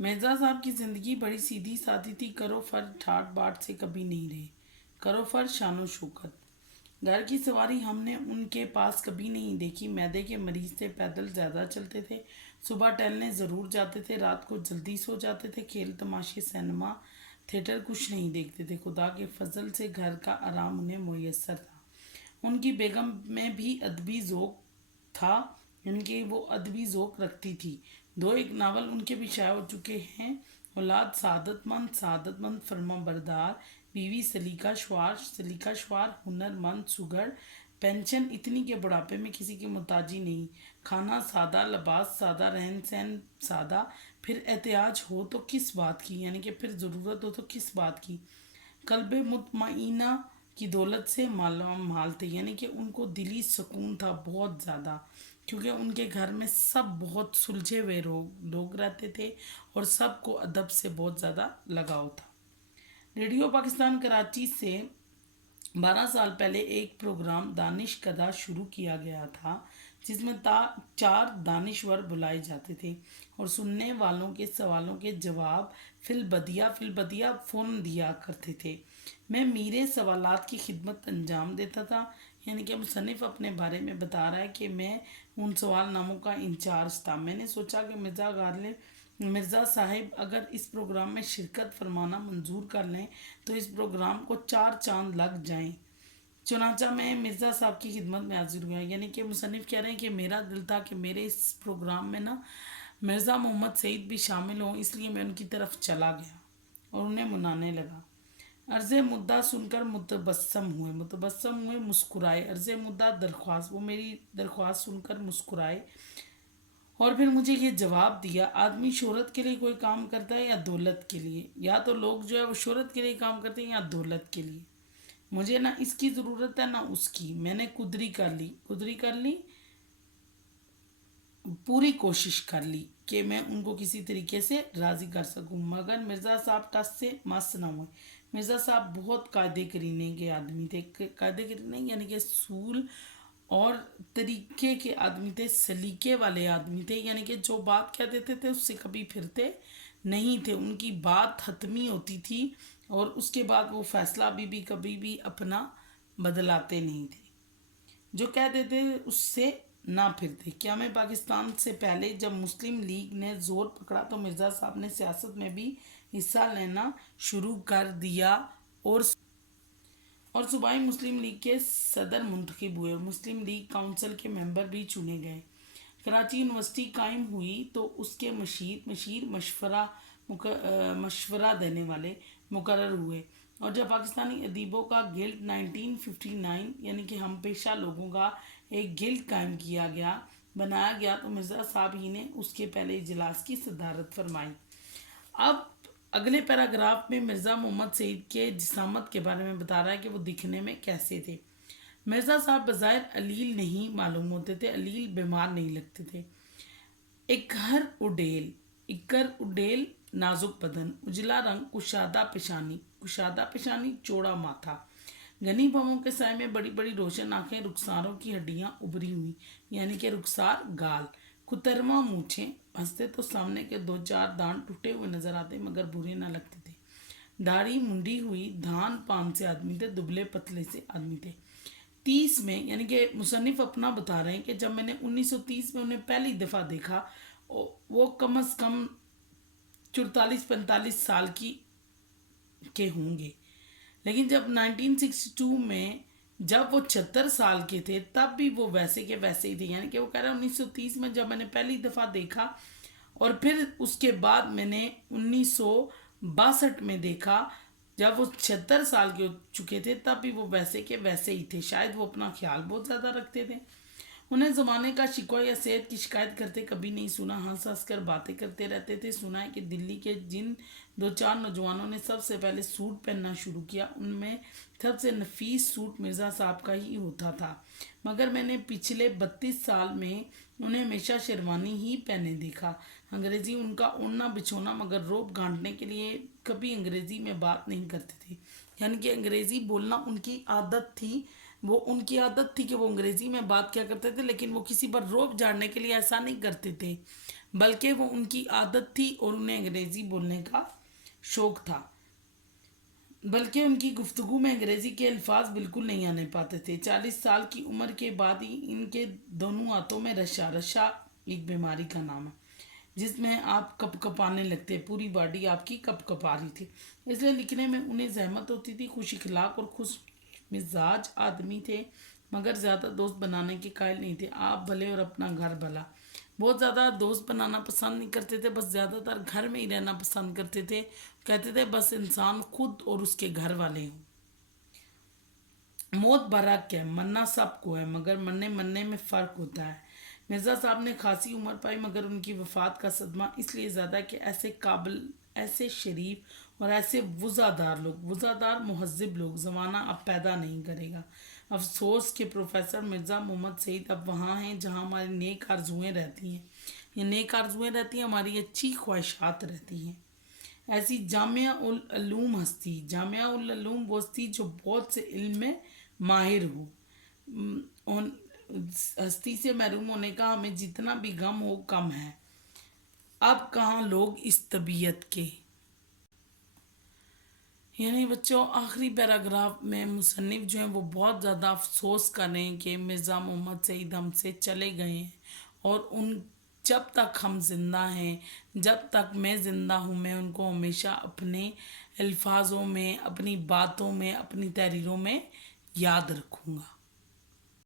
مرزا صاحب کی زندگی بڑی سیدھی سادی تھی، کرو فرض ٹھاٹ باٹ سے کبھی نہیں رہے، کرو فرض شان و شوکت۔ گھر کی سواری ہم نے ان کے پاس کبھی نہیں دیکھی، معدے کے مریض تھے، پیدل زیادہ چلتے تھے، صبح ٹہلنے ضرور جاتے تھے، رات کو جلدی سو جاتے تھے، کھیل تماشے سینما تھیٹر کچھ نہیں دیکھتے تھے، خدا کے فضل سے گھر کا آرام انہیں میسر تھا۔ ان کی بیگم میں بھی ادبی ذوق تھا، یعنی کہ وہ ادبی ذوق رکھتی تھی۔ دو ایک ناول ان کے بھی شائع ہو چکے ہیں۔ اولاد سعادت مند فرما بردار، بیوی سلیقہ شعار ہنر مند سگڑ، پینشن اتنی کہ بڑھاپے میں کسی کی محتاجی نہیں، کھانا سادہ، لباس سادہ، رہن سہن سادہ، پھر احتیاج ہو تو کس بات کی، یعنی کہ پھر ضرورت ہو تو کس بات کی۔ قلب مطمئنہ کی دولت سے مالا مال تھے، یعنی کہ ان کو دلی سکون تھا بہت زیادہ، کیونکہ ان کے گھر میں سب بہت سلجھے ہوئے لوگ رہتے تھے اور سب کو ادب سے بہت زیادہ لگاؤ تھا۔ ریڈیو پاکستان کراچی سے 12 سال پہلے ایک پروگرام دانش کدہ شروع کیا گیا تھا، جس میں 4 دانشور بلائے جاتے تھے اور سننے والوں کے سوالوں کے جواب فی البدیہہ فوراً دیا کرتے تھے۔ میں میرے سوالات کی خدمت انجام دیتا تھا، یعنی کہ مصنف اپنے بارے میں بتا رہا ہے کہ میں ان سوال ناموں کا انچارج تھا۔ میں نے سوچا کہ مرزا صاحب اگر اس پروگرام میں شرکت فرمانا منظور کر لیں تو اس پروگرام کو 4 چاند لگ جائیں۔ چنانچہ میں مرزا صاحب کی خدمت میں حاضر ہوا، یعنی کہ مصنف کہہ رہے ہیں کہ میرا دل تھا کہ میرے اس پروگرام میں مرزا محمد سعید بھی شامل ہوں، اس لیے میں ان کی طرف چلا گیا اور انہیں منانے لگا۔ عرض مدعا سن کر متبسم ہوئے، مسکرائے۔ عرض مدعا درخواست، وہ میری درخواست سن کر مسکرائے اور پھر مجھے یہ جواب دیا، آدمی شہرت کے لیے کوئی کام کرتا ہے یا دولت کے لیے؟ یا تو لوگ جو ہے وہ شہرت کے لیے کام کرتے ہیں یا دولت کے لیے۔ مجھے نہ اس کی ضرورت ہے نہ اس کی، میں نے قدری کر لی، پوری کوشش کر لی کہ میں ان کو کسی طریقے سے راضی کر سکوں، مگر مرزا صاحب ٹس سے مس نہ ہوئے۔ مرزا صاحب بہت قاعدے کرینے کے آدمی تھے، قاعدے کرینے یعنی کہ اصول اور طریقے کے آدمی تھے، سلیقے والے آدمی تھے، یعنی کہ جو بات کہہ دیتے تھے اس سے کبھی پھرتے نہیں تھے، ان کی بات حتمی ہوتی تھی اور اس کے بعد وہ فیصلہ بھی کبھی بھی اپنا بدلاتے نہیں تھے، جو کہہ دیتے اس سے نہ پھرتے۔ قیام پاکستان سے پہلے جب مسلم لیگ نے زور پکڑا تو مرزا صاحب نے سیاست میں بھی حصہ لینا شروع کر دیا اور صوبائی مسلم لیگ کے صدر منتخب ہوئے اور مسلم لیگ کونسل کے ممبر بھی چنے گئے۔ کراچی یونیورسٹی قائم ہوئی تو اس کے مشیر مشورہ دینے والے مقرر ہوئے، اور جب پاکستانی ادیبوں کا گلڈ 1959 یعنی کہ ہم پیشہ لوگوں کا ایک گلڈ بنایا گیا تو مرزا صاحب ہی نے اس کے پہلے اجلاس کی صدارت فرمائی۔ اب اگلے پیراگراف میں مرزا محمد سعید کے جسامت کے بارے میں بتا رہا ہے کہ وہ دکھنے میں کیسے تھے۔ مرزا صاحب بظاہر علیل نہیں معلوم ہوتے تھے، علیل بیمار نہیں لگتے تھے۔ اکہر اڈیل نازک بدن، اجلا رنگ، کشادہ پیشانی، چوڑا ماتھا، گھنی بھووں کے سائے میں بڑی بڑی روشن آنکھیں، رخساروں کی ہڈیاں ابری ہوئی یعنی کہ رخسار گال، کترما مونچھیں، ہنستے تو سامنے کے 2-4 دانت ٹوٹے ہوئے نظر آتے مگر برے نہ لگتے تھے، داڑھی منڈی ہوئی، دھان پان سے آدمی تھے، دبلے پتلے سے آدمی تھے۔ 30 میں یعنی کہ مصنف اپنا بتا رہے ہیں کہ جب میں نے 1930 میں انہیں پہلی دفعہ دیکھا وہ کم از کم 44-45 سال کے ہوں گے، لیکن جب 1962 میں جب وہ 76 سال کے تھے تب بھی وہ ویسے کے ویسے ہی تھے، یعنی کہ وہ کہہ رہے ہیں 1930 میں جب میں نے پہلی دفعہ دیکھا اور پھر اس کے بعد میں نے 1962 میں دیکھا جب وہ 76 سال کے ہو چکے تھے تب بھی وہ ویسے کے ویسے ہی تھے، شاید وہ اپنا خیال بہت زیادہ رکھتے تھے۔ انہیں زمانے کا شکوہ یا صحت کی شکایت کرتے کبھی نہیں سنا، ہنس ہنس کر باتیں کرتے رہتے تھے۔ سنا ہے کہ دلی کے جن 2-4 نوجوانوں نے سب سے پہلے سوٹ پہننا شروع کیا ان میں سب سے نفیس سوٹ مرزا صاحب کا ہی ہوتا تھا، مگر میں نے پچھلے 32 سال میں انہیں ہمیشہ شیروانی ہی پہنے دیکھا۔ انگریزی ان کا اوڑھنا بچھونا، مگر روب گھانٹنے کے لیے کبھی انگریزی میں بات نہیں کرتے تھے، یعنی کہ انگریزی بولنا ان کی عادت تھی، کہ وہ انگریزی میں بات کیا کرتے تھے، لیکن وہ کسی پر روب جھاڑنے کے لیے ایسا نہیں کرتے تھے۔ بلکہ وہ ان کی عادت تھی اور انہیں انگریزی بولنے کا شوق تھا، بلکہ ان کی گفتگو میں انگریزی کے الفاظ بالکل نہیں آنے پاتے تھے۔ 40 سال کی عمر کے بعد ہی ان کے دونوں ہاتھوں میں رشا، رشا ایک بیماری کا نام ہے جس میں آپ کپ کپانے لگتے، پوری باڈی آپ کی کپ کپا رہی تھی، اس لیے لکھنے میں انہیں زحمت ہوتی تھی۔ خوش اخلاق اور خوش مزاج آدمی تھے، مگر زیادہ دوست بنانے کے قائل نہیں تھے۔ آپ بھلے اور اپنا گھر بھلا، بہت زیادہ دوست بنانا پسند نہیں کرتے تھے، بس زیادہ تر گھر میں ہی رہنا پسند کرتے تھے۔ کہتے تھے بس انسان خود اور اس کے گھر والے ہوں۔ موت برحق ہے، مرنا سب کو ہے، مگر مرنے میں فرق ہوتا ہے۔ مرزا صاحب نے خاصی عمر پائی، مگر ان کی وفات کا صدمہ اس لیے زیادہ کہ ایسے قابل، ایسے شریف اور ایسے وزادار مہذب لوگ زمانہ اب پیدا نہیں کرے گا۔ افسوس کہ پروفیسر مرزا محمد سعید اب وہاں ہیں جہاں ہماری نیک آرزوئیں رہتی ہیں، یہ نیک آرزوئیں رہتی ہیں، ہماری اچھی خواہشات رہتی ہیں۔ ایسی جامعہ العلوم ہستی، جامعہ العلوم وہ ہستی جو بہت سے علم میں ماہر ہو۔ ان ہستی سے محروم ہونے کا ہمیں جتنا بھی غم ہو کم ہے۔ اب کہاں لوگ اس طبیعت کے، یعنی بچوں آخری پیراگراف میں مصنف جو ہیں وہ بہت زیادہ افسوس کر رہے ہیں کہ مرزا محمد سعید ہم سے چلے گئے ہیں، اور ان جب تک ہم زندہ ہیں، جب تک میں زندہ ہوں، میں ان کو ہمیشہ اپنے الفاظوں میں، اپنی باتوں میں، اپنی تحریروں میں یاد رکھوں گا۔